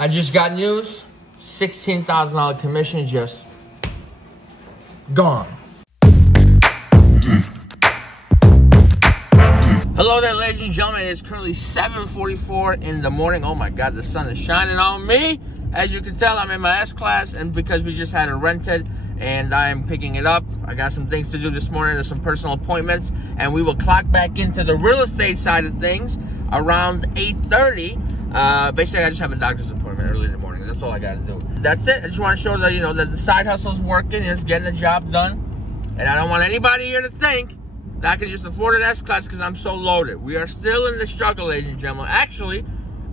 I just got news. $16,000 commission just gone. Hello there, ladies and gentlemen. It's currently 7:44 in the morning. Oh my God, the sun is shining on me. As you can tell, I'm in my S-Class, and because we just had it rented and I'm picking it up, I got some things to do this morning. There's some personal appointments, and we will clock back into the real estate side of things around 8:30. Basically, I just have a doctor's appointment early in the morning. That's all I got to do. That's it. I just want to show that, that the side hustle's working and it's getting the job done. And I don't want anybody here to think that I can just afford an S-Class because I'm so loaded. We are still in the struggle, ladies and gentlemen. Actually,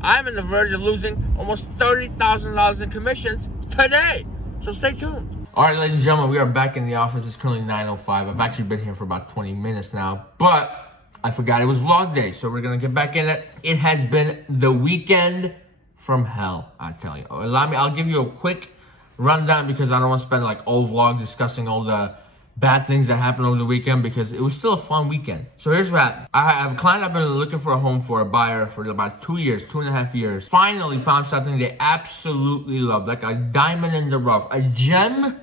I'm on the verge of losing almost $30,000 in commissions today. So stay tuned. All right, ladies and gentlemen, we are back in the office. It's currently 9:05. I've actually been here for about 20 minutes now, but I forgot it was vlog day, so we're gonna get back in it. It has been the weekend from hell, I tell you. I'll give you a quick rundown because I don't want to spend like old vlog discussing all the bad things that happened over the weekend because it was still a fun weekend. So here's what happened. I have a client I've been looking for a home for, a buyer, for about 2 years, 2.5 years. Finally found something they absolutely love, like a diamond in the rough, a gem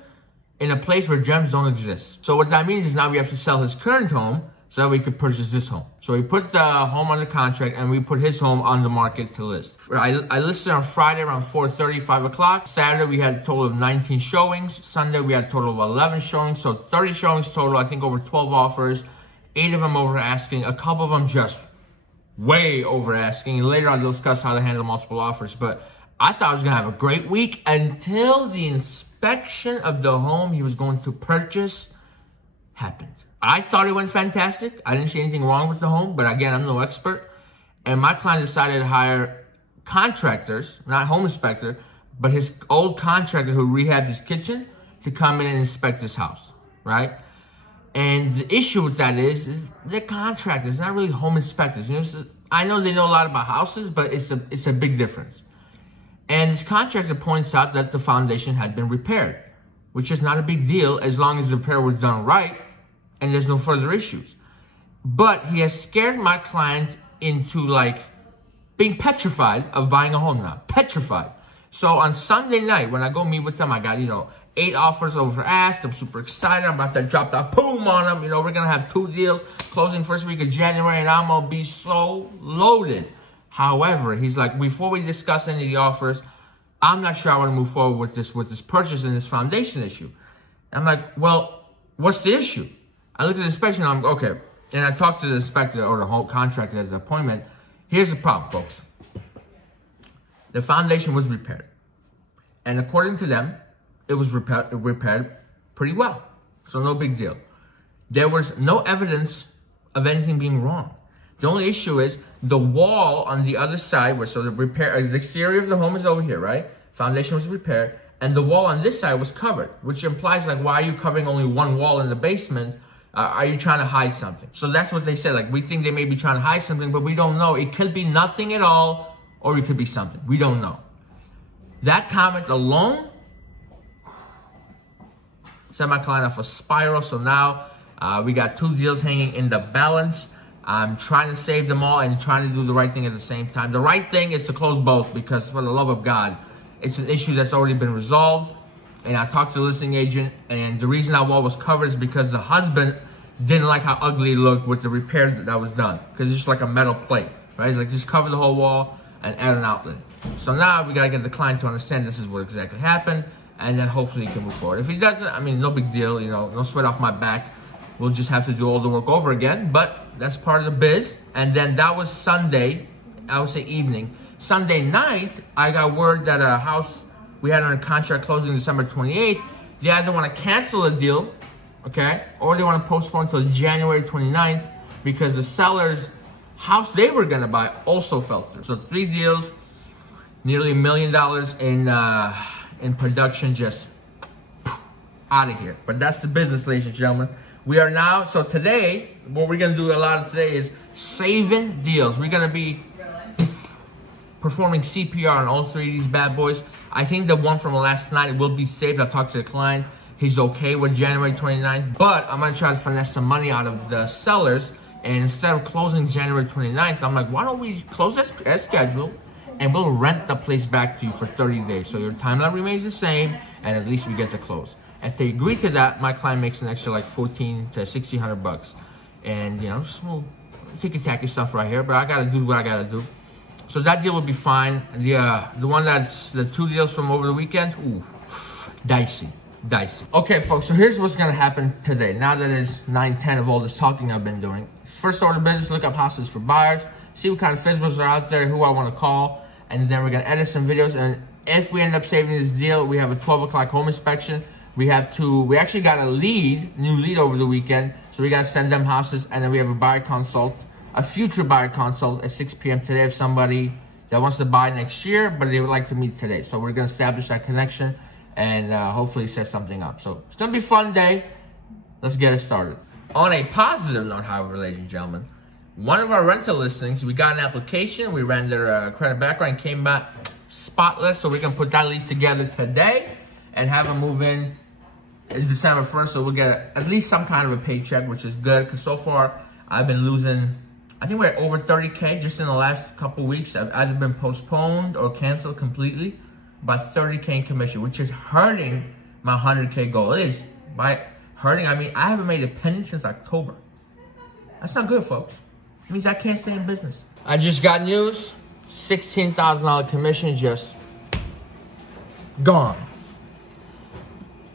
in a place where gems don't exist. So what that means is now we have to sell his current home so that we could purchase this home. So we put the home under contract and we put his home on the market to list. I listed on Friday around 4:30, 5 o'clock. Saturday we had a total of 19 showings. Sunday we had a total of 11 showings. So 30 showings total, I think over 12 offers. 8 of them over asking, a couple of them just way over asking. And later I'll discuss how to handle multiple offers. But I thought I was gonna have a great week until the inspection of the home he was going to purchase happened. I thought it went fantastic. I didn't see anything wrong with the home, but again, I'm no expert. And my client decided to hire contractors, not home inspector, but his old contractor who rehabbed his kitchen to come in and inspect his house, right? And the issue with that is they're contractors, not really home inspectors. I know they know a lot about houses, but it's a big difference. And this contractor points out that the foundation had been repaired, which is not a big deal as long as the repair was done right and there's no further issues. But he has scared my client into like being petrified of buying a home now. Petrified. So on Sunday night, when I go meet with them, I got, 8 offers over ask. I'm super excited. I'm about to drop that boom on them. We're going to have 2 deals closing first week of January and I'm going to be so loaded. However, he's like, before we discuss any of the offers, I'm not sure I want to move forward with this purchase and this foundation issue. I'm like, well, what's the issue? I looked at the inspection and I'm like, okay. And I talked to the inspector or the whole contractor at the appointment. Here's the problem, folks. The foundation was repaired. And according to them, it was repaired pretty well. So no big deal. There was no evidence of anything being wrong. The only issue is the wall on the other side, so the exterior of the home is over here, right? Foundation was repaired. And the wall on this side was covered, which implies like, why are you covering only one wall in the basement? Are you trying to hide something? So that's what they said. Like, we think they may be trying to hide something, but we don't know. It could be nothing at all, or it could be something. We don't know. That comment alone set my client off a spiral. So now we got 2 deals hanging in the balance. I'm trying to save them all and trying to do the right thing at the same time. The right thing is to close both because, for the love of God, it's an issue that's already been resolved. And I talked to the listing agent, and the reason that wall was covered is because the husband didn't like how ugly it looked with the repair that was done. Because it's just like a metal plate, right? He's like, just cover the whole wall and add an outlet. So now we got to get the client to understand this is what exactly happened, and then hopefully he can move forward. If he doesn't, I mean, no big deal, no sweat off my back. We'll just have to do all the work over again, but that's part of the biz. And then that was Sunday, I would say evening. Sunday night, I got word that a house we had under contract closing December 28th. They either want to cancel the deal, okay, or they want to postpone until January 29th because the seller's house they were going to buy also fell through. So 3 deals, nearly $1 million in production, just out of here. But that's the business, ladies and gentlemen. We are now, so today, what we're going to do a lot of today is saving deals. We're going to be performing CPR on all 3 of these bad boys. I think the one from last night will be saved. I talked to the client. He's okay with January 29th. But I'm going to try to finesse some money out of the sellers. And instead of closing January 29th, I'm like, why don't we close as scheduled and we'll rent the place back to you for 30 days. So your timeline remains the same, and at least we get to close. If they agree to that, my client makes an extra like $1,400 to $1,600. And you know, small ticky-tacky stuff right here, but I gotta do what I gotta do. So that deal will be fine. The one that's the 2 deals from over the weekend, ooh, dicey. Okay, folks, so here's what's gonna happen today. Now that it's 9:10 of all this talking I've been doing. First order of business, look up houses for buyers, see what kind of FSBOs are out there, who I wanna call, and then we're gonna edit some videos. And if we end up saving this deal, we have a 12 o'clock home inspection. We actually got a new lead over the weekend, so we gotta send them houses, and then we have a buyer consult, a future buyer consult at 6 p.m. today of somebody that wants to buy next year, but they would like to meet today. So we're gonna establish that connection and hopefully set something up. So it's gonna be a fun day. Let's get it started. On a positive note, however, ladies and gentlemen, one of our rental listings, we got an application, we ran their credit background, came back spotless, so we're gonna put that lease together today and have them move in December 1st, so we'll get at least some kind of a paycheck, which is good, because so far I've been losing, I think we're at over 30K just in the last couple weeks. I've either been postponed or canceled completely, about 30K in commission, which is hurting my 100K goal. It is, by hurting, I mean, I haven't made a penny since October. That's not good, folks. It means I can't stay in business. I just got news, $16,000 commission just gone.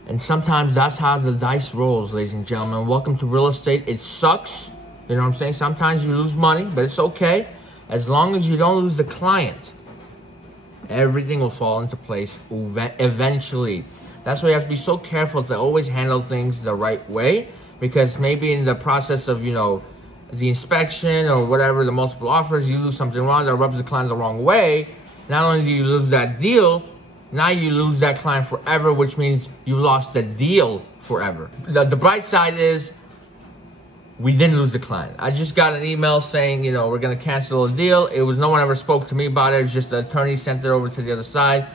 And sometimes that's how the dice rolls, ladies and gentlemen. Welcome to real estate. It sucks. You know what I'm saying? Sometimes you lose money, but it's okay. As long as you don't lose the client, everything will fall into place eventually. That's why you have to be so careful to always handle things the right way, because maybe in the process of, you know, the inspection or whatever, the multiple offers, you lose something wrong that rubs the client the wrong way. Not only do you lose that deal, now you lose that client forever, which means you lost the deal forever. The bright side is we didn't lose the client. I just got an email saying, you know, we're going to cancel a deal. It was, no one ever spoke to me about it. It was just the attorney sent it over to the other side.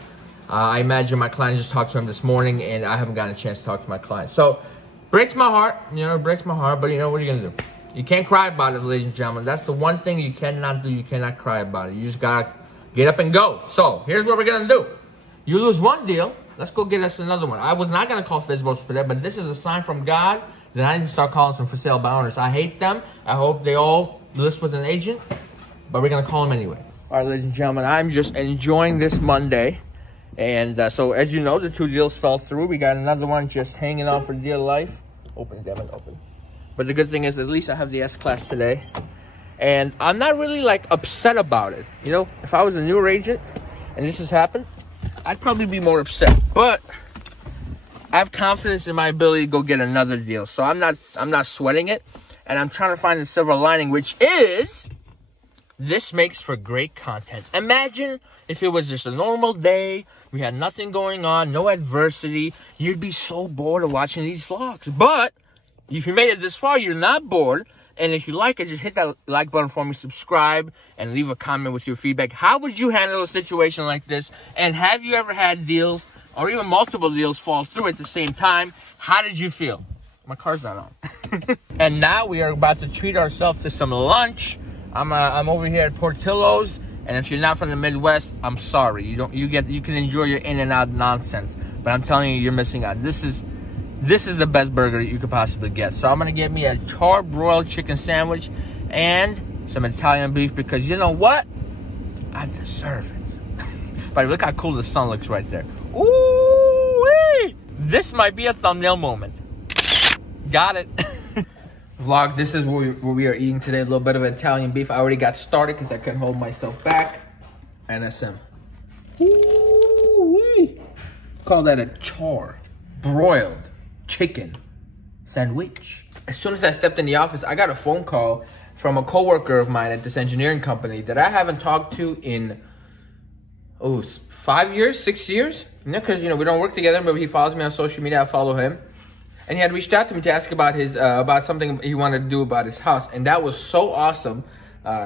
I imagine my client just talked to him this morning, and I haven't gotten a chance to talk to my client. So, breaks my heart. You know, it breaks my heart, but you know, what are you going to do? You can't cry about it, ladies and gentlemen. That's the one thing you cannot do. You cannot cry about it. You just got to get up and go. So, here's what we're going to do. You lose one deal, let's go get us another one. I was not going to call FSBOs today, but this is a sign from God that I need to start calling some for sale by owners. I hate them. I hope they all list with an agent, but we're going to call them anyway. All right, ladies and gentlemen, I'm just enjoying this Monday. And so, as you know, the 2 deals fell through. We got another one just hanging on for dear life. Open, Devin, open. But the good thing is, at least I have the S-Class today. And I'm not really, like, upset about it. You know, if I was a newer agent and this has happened, I'd probably be more upset, but I have confidence in my ability to go get another deal. So I'm not sweating it, and I'm trying to find the silver lining, which is this makes for great content. Imagine if it was just a normal day, we had nothing going on, no adversity. You'd be so bored of watching these vlogs. But if you made it this far, you're not bored. And if you like it, just hit that like button for me, subscribe, and leave a comment with your feedback. How would you handle a situation like this? And have you ever had deals or even multiple deals fall through at the same time? How did you feel? My car's not on. And now we are about to treat ourselves to some lunch. I'm over here at Portillo's, and if you're not from the Midwest, I'm sorry. You can enjoy your In-N-Out nonsense, but I'm telling you, you're missing out. This is the best burger you could possibly get. So I'm going to get me a charbroiled chicken sandwich and some Italian beef, because you know what? I deserve it. But look how cool the sun looks right there. Ooh-wee! This might be a thumbnail moment. Got it. Vlog, this is what we are eating today. A little bit of Italian beef. I already got started because I couldn't hold myself back. NSM. Ooh-wee! Call that a charbroiled chicken sandwich. As soon as I stepped in the office, I got a phone call from a coworker of mine at this engineering company that I haven't talked to in 5 years, 6 years. Because you know, we don't work together, but he follows me on social media. I follow him, and he had reached out to me to ask about his about something he wanted to do about his house, and that was so awesome.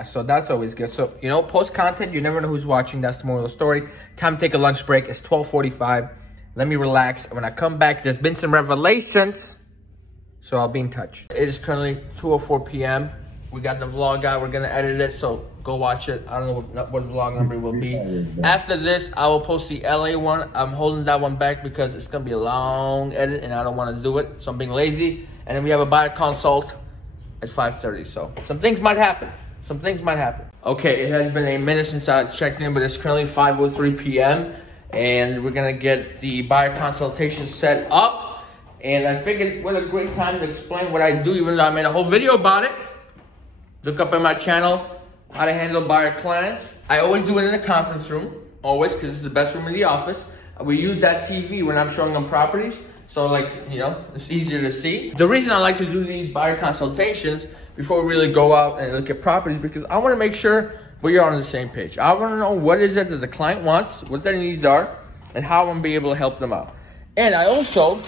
So that's always good. So you know, post content. You never know who's watching. That's the moral of the story. Time to take a lunch break. It's 12:45. Let me relax. When I come back, there's been some revelations, so I'll be in touch. It is currently 2:04 p.m. We got the vlog out. We're gonna edit it, so go watch it. I don't know what vlog number it will be. After this, I will post the LA one. I'm holding that one back because it's gonna be a long edit, and I don't want to do it, so I'm being lazy. And then we have a buyer consult at 5:30. So some things might happen. Okay, it has been a minute since I checked in, but it's currently 5:03 p.m. and we're gonna get the buyer consultation set up. And I figured what a great time to explain what I do, even though I made a whole video about it. Look up in my channel, how to handle buyer clients. I always do it in the conference room, always, because it's the best room in the office. We use that TV when I'm showing them properties, so like, you know, it's easier to see. The reason I like to do these buyer consultations before we really go out and look at properties, because I want to make sure we're on the same page. I want to know what is it that the client wants, what their needs are, and how I'm going to be able to help them out. And I also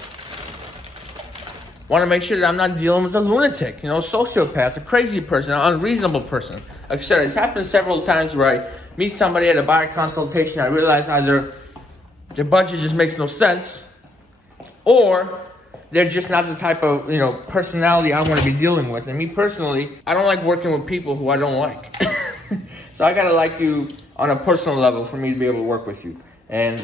want to make sure that I'm not dealing with a lunatic, you know, sociopath, a crazy person, an unreasonable person, etc. It's happened several times where I meet somebody at a buyer consultation, I realize either their budget just makes no sense, or they're just not the type of, you know, personality I want to be dealing with. And me personally, I don't like working with people who I don't like. So I gotta like you on a personal level for me to be able to work with you. And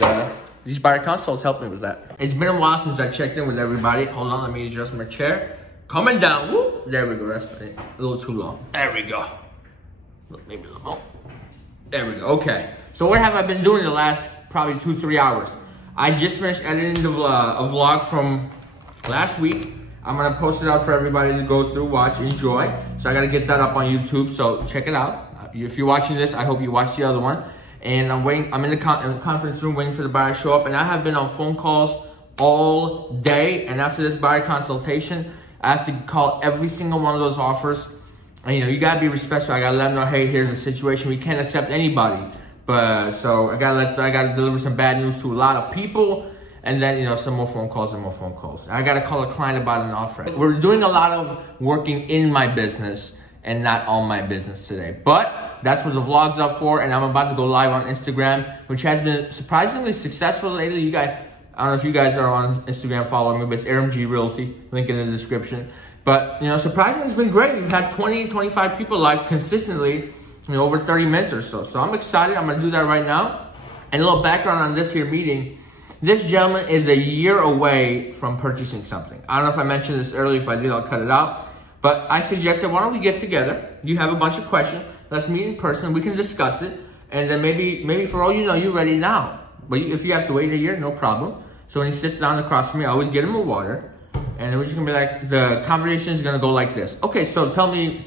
these buyer consults help me with that. It's been a while since I checked in with everybody. Hold on, let me adjust my chair. Coming down, whoop. There we go, that's a little too long. There we go. Maybe a little more. There we go, okay. So what have I been doing the last probably 2-3 hours? I just finished editing a vlog from last week. I'm gonna post it out for everybody to go through, watch, enjoy. So I gotta get that up on YouTube, so check it out. If you're watching this, I hope you watch the other one. And I'm waiting, I'm in the conference room waiting for the buyer to show up, and I have been on phone calls all day. And after this buyer consultation, I have to call every single one of those offers. And you know, you gotta be respectful. I gotta let them know, hey, here's the situation. We can't accept anybody. But so I gotta deliver some bad news to a lot of people. And then, you know, some more phone calls and more phone calls. I gotta call a client about an offer. We're doing a lot of working in my business and not on my business today. But that's what the vlog's up for, and I'm about to go live on Instagram, which has been surprisingly successful lately. You guys, I don't know if you guys are on Instagram following me, but it's RMG Realty, link in the description. But, you know, surprisingly, it's been great. We've had 20, 25 people live consistently, you know, over 30 minutes or so. So I'm excited. I'm gonna do that right now. And a little background on this here meeting. This gentleman is a year away from purchasing something. I don't know if I mentioned this earlier. If I did, I'll cut it out. But I suggested, why don't we get together? You have a bunch of questions. Let's meet in person. We can discuss it. And then maybe for all you know, you're ready now. But if you have to wait a year, no problem. So when he sits down across from me, I always get him a water. And then we're just going to be like, the conversation is going to go like this. Okay, so tell me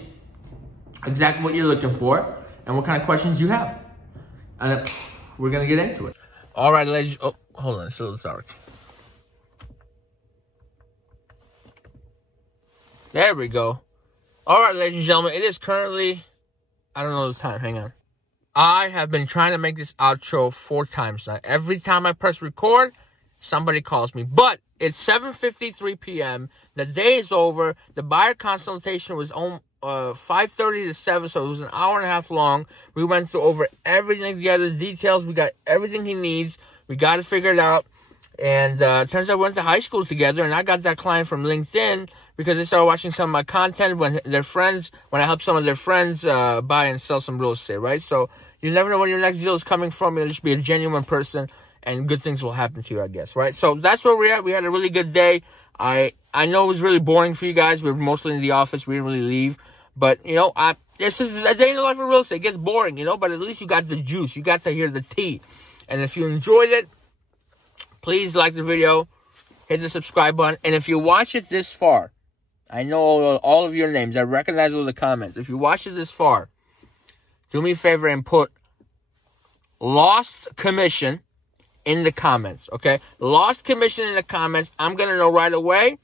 exactly what you're looking for and what kind of questions you have. And then we're going to get into it. All right, ladies. Oh, hold on. It's a little dark. There we go. All right, ladies and gentlemen. It is currently, I don't know the time. Hang on. I have been trying to make this outro 4 times now. Every time I press record, somebody calls me. But it's 7:53 p.m. The day is over. The buyer consultation was on 5:30 to 7, so it was an hour and a half long. We went through over everything together, details. We got everything he needs. We got it figured out. And turns out we went to high school together, and I got that client from LinkedIn because they started watching some of my content when I helped some of their friends buy and sell some real estate, right? So you never know where your next deal is coming from. You'll just be a genuine person, and good things will happen to you, I guess, right? So that's where we're at. We had a really good day. I know it was really boring for you guys. We were mostly in the office. We didn't really leave. But, you know, this is a day in the life of real estate. It gets boring, you know, but at least you got the juice. You got to hear the tea. And if you enjoyed it, please like the video, hit the subscribe button. And if you watch it this far, I know all of your names. I recognize all the comments. If you watch it this far, do me a favor and put lost commission in the comments, okay? Lost commission in the comments. I'm going to know right away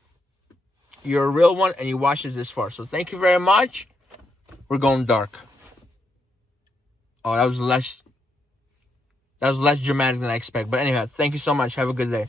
you're a real one and you watched it this far. So thank you very much. We're going dark. Oh, that was less dramatic than I expect. But anyhow, thank you so much. Have a good day.